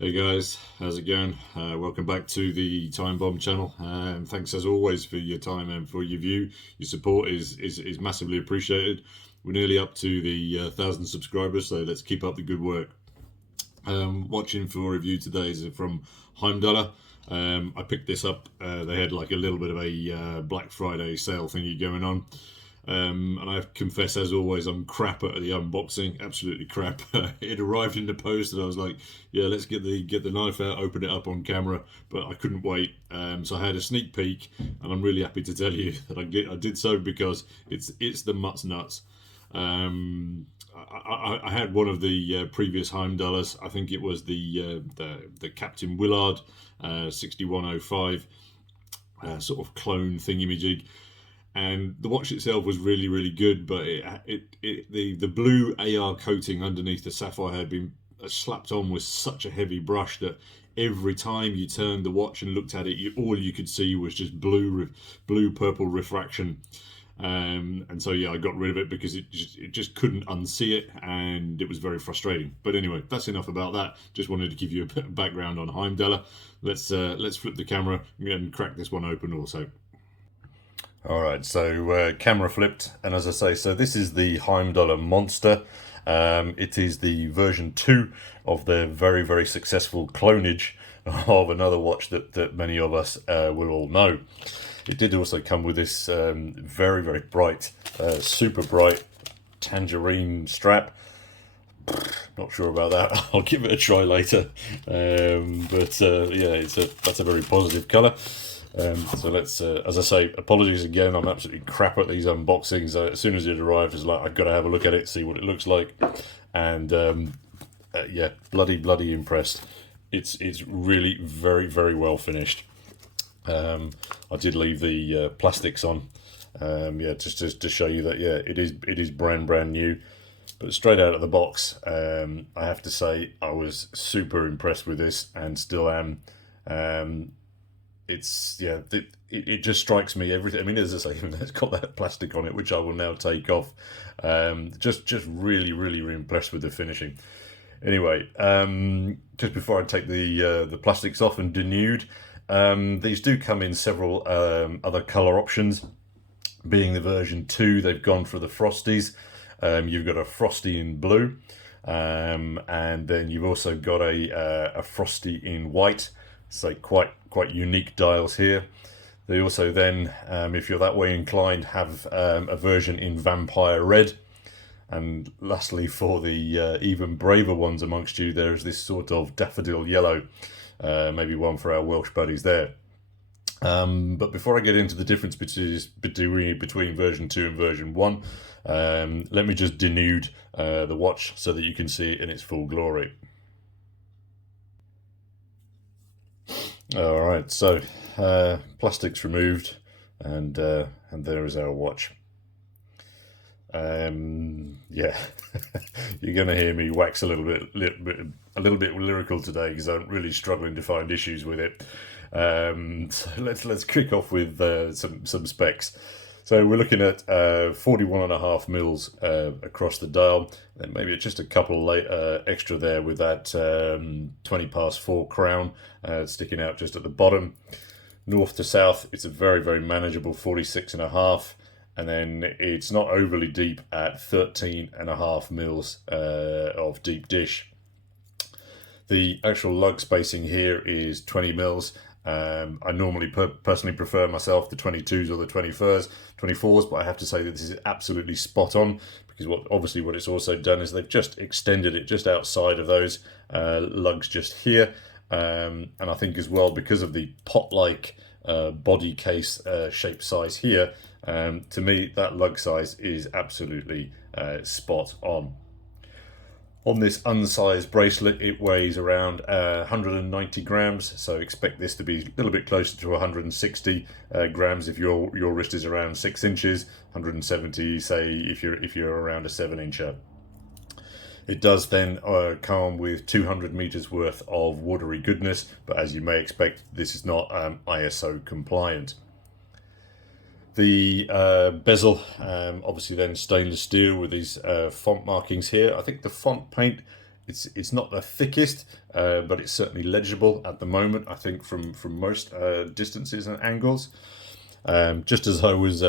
Hey guys, how's it going? Welcome back to the Time Bomb channel. Thanks as always for your time and for your view. Your support is massively appreciated. We're nearly up to the 1,000 subscribers, so let's keep up the good work. Watching for review today is from Heimdallr. I picked this up. They had like a little bit of a Black Friday sale thingy going on. And I confess, as always, I'm crap at the unboxing. Absolutely crap. It arrived in the post, and I was like, "Yeah, let's get the knife out, open it up on camera." But I couldn't wait, so I had a sneak peek, and I'm really happy to tell you that I did so because it's the Mutt's nuts. I had one of the previous Heimdallrs. I think it was the Captain Willard 6105 sort of clone thingy-majig. And the watch itself was really good, but the blue AR coating underneath the sapphire had been slapped on with such a heavy brush that every time you turned the watch and looked at it, all you could see was just blue purple refraction. And so yeah, I got rid of it because it just couldn't unsee it, and it was very frustrating. But anyway, that's enough about that. Just wanted to give you a bit of background on Heimdallr. Let's flip the camera and crack this one open also. Alright, so camera flipped, and as I say, so this is the Heimdallr Monster. It is the version 2 of their very successful clonage of another watch that many of us will all know. It did also come with this very bright, super bright tangerine strap. Not sure about that. I'll give it a try later. Yeah, that's a very positive colour. So let's, as I say, apologies again. I'm absolutely crap at these unboxings. As soon as it arrived, it's like I've got to have a look at it, see what it looks like, and yeah, bloody impressed. It's really very well finished. I did leave the plastics on, yeah, just to show you that yeah, it is brand new. But straight out of the box, I have to say I was super impressed with this, and still am. It's yeah, it just strikes me everything. I mean, as I say, it's got that plastic on it, which I will now take off. Just really impressed with the finishing. Anyway, just before I take the plastics off and denude, these do come in several other color options. Being the version 2, they've gone for the Frosties. You've got a Frosty in blue, and then you've also got a Frosty in white. So quite unique dials here. They also then, if you're that way inclined, have a version in Vampire Red. And lastly, for the even braver ones amongst you, there's this sort of daffodil yellow, maybe one for our Welsh buddies there. But before I get into the difference between version 2 and version 1, let me just denude the watch so that you can see it in its full glory. Alright, so plastics removed, and there is our watch. Yeah, you're going to hear me wax a little bit lyrical today because I'm really struggling to find issues with it. So let's kick off with some specs. So we're looking at 41.5 mils across the dial, and maybe just a couple extra there with that 20 past 4 crown sticking out just at the bottom. North to south, it's a very manageable 46.5. And then it's not overly deep at 13.5 mils of deep dish. The actual lug spacing here is 20 mils. I normally personally prefer myself the 22s or the 24s, but I have to say that this is absolutely spot on, because what it's also done is they've just extended it just outside of those lugs just here. And I think as well, because of the pot-like body case shape size here, to me that lug size is absolutely spot on. On this unsized bracelet, it weighs around 190 grams, so expect this to be a little bit closer to 160 grams if your wrist is around 6 inches, 170 say if you're around a 7-incher. It does then come with 200 meters worth of watery goodness, but as you may expect, this is not ISO compliant. The bezel, obviously then stainless steel with these font markings here. I think the font paint it's not the thickest, but it's certainly legible at the moment, I think, from most distances and angles. Just as I was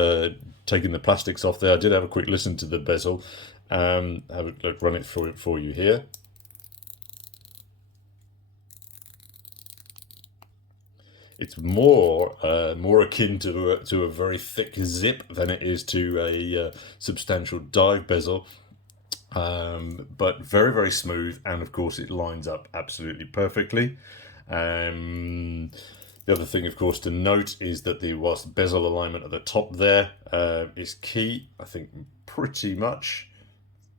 taking the plastics off there, I did have a quick listen to the bezel. Have a run it for you here. It's more akin to a very thick zip than it is to a substantial dive bezel. But very, very smooth, and of course it lines up absolutely perfectly. The other thing, of course, to note is that whilst bezel alignment at the top there is key, I think pretty much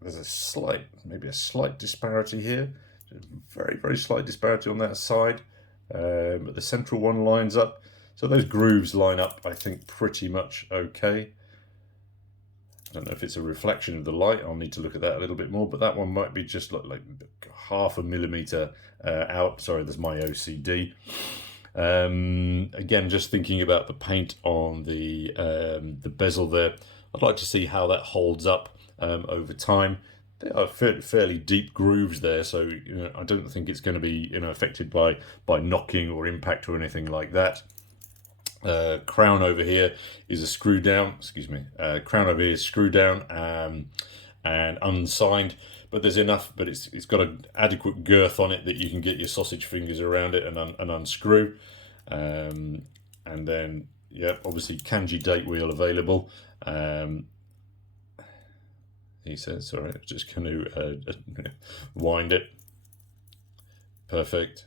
there's maybe a slight disparity here. Very, very slight disparity on that side, but the central one lines up. So those grooves line up, I think, pretty much okay. I don't know if it's a reflection of the light. I'll need to look at that a little bit more, but that one might be just like half a millimeter out. Sorry, there's my OCD. Again, just thinking about the paint on the bezel there, I'd like to see how that holds up over time. There are fairly deep grooves there, so I don't think it's going to be affected by knocking or impact or anything like that. Crown over here is a screw down. Excuse me. Crown over here is screw down and unsigned, but there's enough. But it's got an adequate girth on it that you can get your sausage fingers around it and unscrew. And then obviously kanji date wheel available. He says, sorry, I'm just going to wind it. Perfect.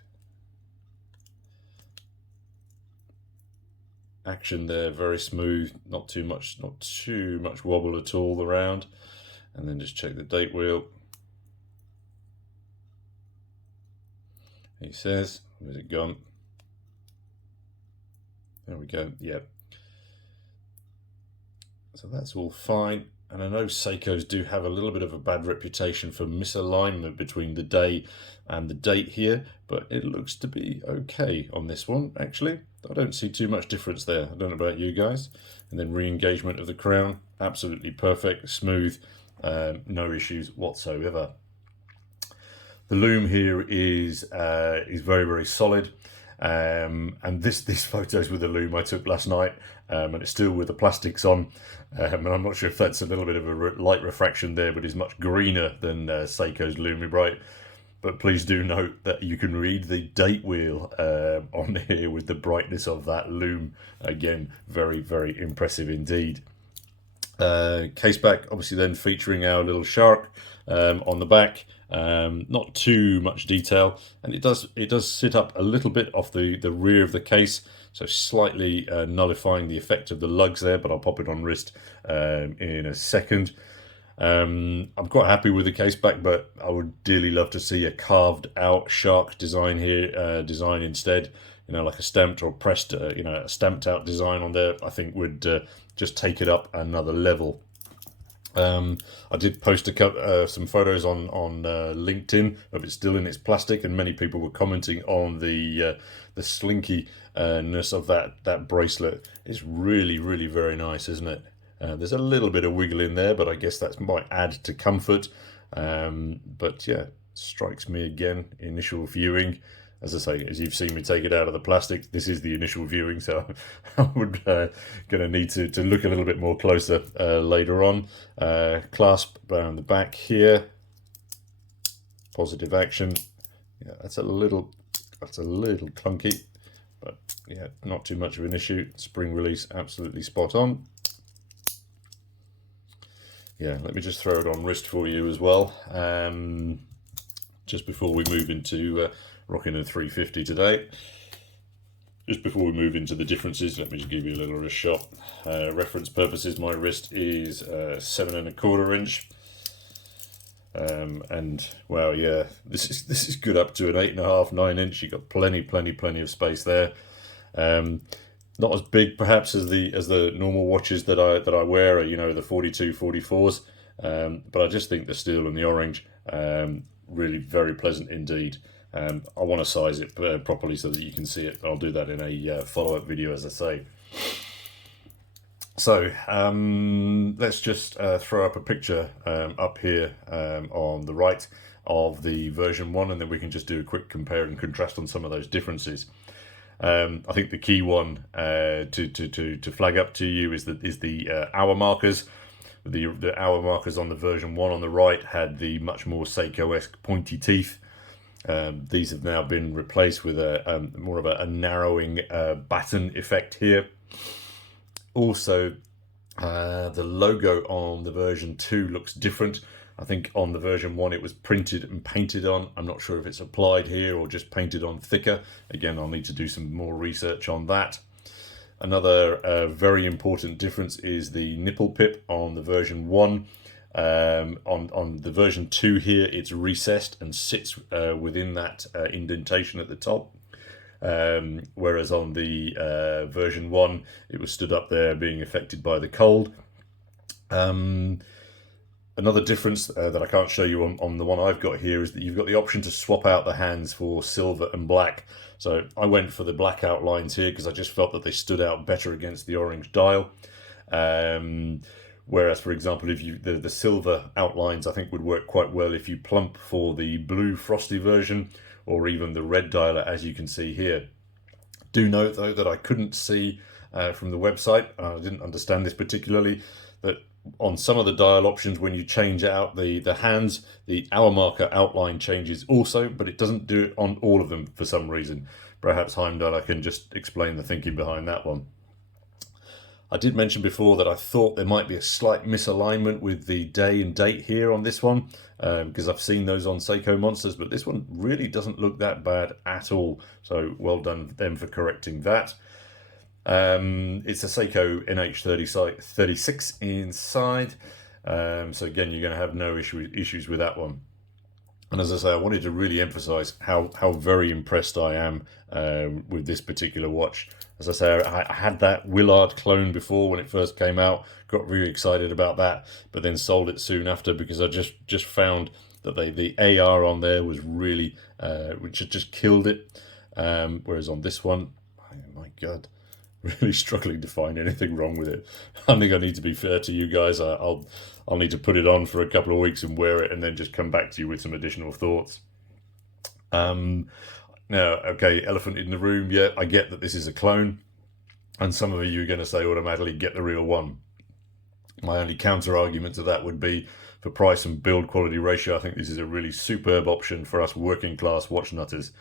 Action there, very smooth, not too much wobble at all around. And then just check the date wheel. He says, where's it gone? There we go. Yep. So that's all fine. And I know SEIKOs do have a little bit of a bad reputation for misalignment between the day and the date here, but it looks to be okay on this one, actually. I don't see too much difference there. I don't know about you guys. And then re-engagement of the crown, absolutely perfect, smooth, no issues whatsoever. The loom here is very, very solid. And this photo's with the loom I took last night, and it's still with the plastics on. And I'm not sure if that's a little bit of a light refraction there, but it's much greener than SEIKO's Lumibright. But please do note that you can read the date wheel on here with the brightness of that loom. Again, very, very impressive indeed. Case back, obviously then featuring our little shark on the back. Not too much detail, and it does sit up a little bit off the rear of the case, so slightly nullifying the effect of the lugs there, but I'll pop it on wrist in a second. I'm quite happy with the case back, but I would dearly love to see a carved out shark design here, design instead, like a stamped or pressed, a stamped out design on there. I think would just take it up another level. I did post some photos on LinkedIn of it still in its plastic, and many people were commenting on the slinkiness of that bracelet. It's really, really very nice, isn't it? There's a little bit of wiggle in there, but I guess that might add to comfort. But yeah, strikes me again, initial viewing. As I say, as you've seen me take it out of the plastic, this is the initial viewing, so I would going to need to look a little bit more closer later on. Clasp around the back here, positive action. Yeah, that's a little clunky, but yeah, not too much of an issue. Spring release, absolutely spot on. Yeah, let me just throw it on wrist for you as well, just before we move into rocking a 350 today. Just before we move into the differences, let me just give you a little wrist shot. Reference purposes, my wrist is 7 1/4 inch, and wow, yeah, this is good up to an 8.5, 9 inch. You've got plenty of space there. Not as big perhaps as the normal watches that I wear, the 42, 44s, but I just think the steel and the orange really very pleasant indeed. I want to size it properly so that you can see it. I'll do that in a follow-up video, as I say. So let's just throw up a picture up here on the right of the version 1, and then we can just do a quick compare and contrast on some of those differences. I think the key one to flag up to you is the hour markers. The hour markers on the version 1 on the right had the much more SEIKO-esque pointy teeth. These have now been replaced with a more of a narrowing batten effect here. Also, the logo on the version 2 looks different. I think on the version 1 it was printed and painted on. I'm not sure if it's applied here or just painted on thicker. Again, I'll need to do some more research on that. Another very important difference is the nipple pip on the version 1. On the version 2 here, it's recessed and sits within that indentation at the top. Whereas on the version 1, it was stood up there being affected by the cold. Another difference that I can't show you on the one I've got here is that you've got the option to swap out the hands for silver and black. So I went for the black outlines here because I just felt that they stood out better against the orange dial. Whereas, for example, if the silver outlines I think would work quite well if you plump for the blue frosty version or even the red dialer, as you can see here. Do note though that I couldn't see from the website, I didn't understand this particularly, that on some of the dial options when you change out the hands, the hour marker outline changes also, but it doesn't do it on all of them for some reason. Perhaps Heimdallr can just explain the thinking behind that one. I did mention before that I thought there might be a slight misalignment with the day and date here on this one, because I've seen those on SEIKO Monsters, but this one really doesn't look that bad at all. So well done them for correcting that. It's a SEIKO NH36 inside, so again you're going to have no issues with that one. And as I say, I wanted to really emphasize how very impressed I am with this particular watch. As I say, I had that Willard clone before when it first came out, got really excited about that, but then sold it soon after because I just found that the AR on there was really, which just killed it. Whereas on this one, oh my God, really struggling to find anything wrong with it. I think I need to be fair to you guys. I'll need to put it on for a couple of weeks and wear it and then just come back to you with some additional thoughts. Now, okay, elephant in the room. Yeah, I get that this is a clone, and some of you are going to say automatically get the real one. My only counter argument to that would be for price and build quality ratio. I think this is a really superb option for us working class watch nutters.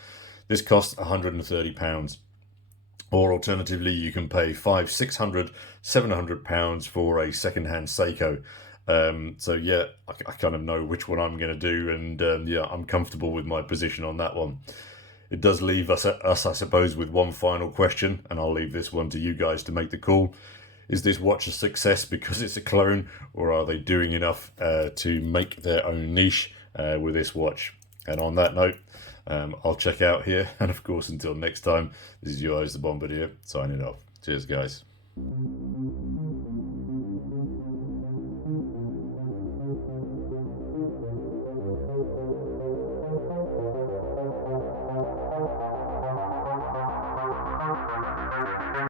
This costs £130. Or alternatively, you can pay £500, £600, £700 for a second-hand SEIKO. So yeah, I kind of know which one I'm going to do, and yeah, I'm comfortable with my position on that one. It does leave us, I suppose, with one final question, and I'll leave this one to you guys to make the call. Is this watch a success because it's a clone, or are they doing enough to make their own niche with this watch? And on that note, I'll check out here, and of course, until next time, this is your host, the Bombardier, signing off. Cheers, guys.